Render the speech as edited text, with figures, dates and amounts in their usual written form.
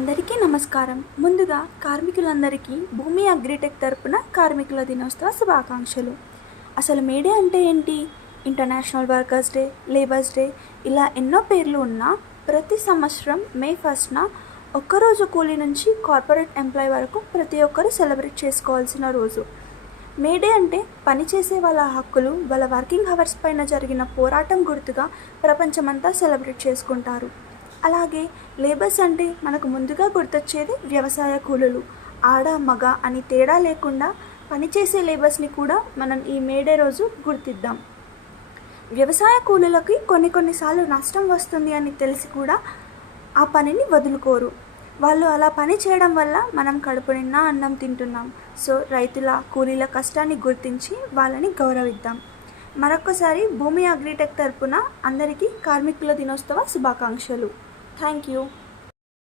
అందరికీ నమస్కారం. ముందుగా కార్మికులందరికీ భూమి అగ్రిటెక్ తరపున కార్మికుల దినోత్సవ శుభాకాంక్షలు. అసలు మే డే అంటే ఏంటి? International workers day, labours day ఇలా ఎన్నో పేర్లు ఉన్నా ప్రతి సంవత్సరం మే 1న ఒక్కరోజు కూలీ నుంచి కార్పొరేట్ ఎంప్లాయ్ వరకు ప్రతి ఒక్కరూ సెలబ్రేట్ చేసుకోవాల్సిన రోజు. మే డే అంటే పనిచేసే వాళ్ళ హక్కులు, వాళ్ళ వర్కింగ్ అవర్స్ పైన జరిగిన పోరాటం గుర్తుగా ప్రపంచమంతా సెలబ్రేట్ చేసుకుంటారు. అలాగే లేబర్స్ అంటే మనకు ముందుగా గుర్తొచ్చేది వ్యవసాయ కూలీలు. ఆడ మగ అని తేడా లేకుండా పనిచేసే లేబర్స్ని కూడా మనం ఈ మే డే రోజు గుర్తిద్దాం. వ్యవసాయ కూలీలకి కొన్నిసార్లు నష్టం వస్తుంది అని తెలిసి కూడా ఆ పనిని వదులుకోరు. వాళ్ళు అలా పని చేయడం వల్ల మనం కడుపు నిండా అన్నం తింటున్నాం. సో రైతుల కూలీల కష్టాన్ని గుర్తించి వాళ్ళని గౌరవిద్దాం. మరొక్కసారి భూమి అగ్రిటెక్ తరపున అందరికీ కార్మికుల దినోత్సవ శుభాకాంక్షలు. Thank you.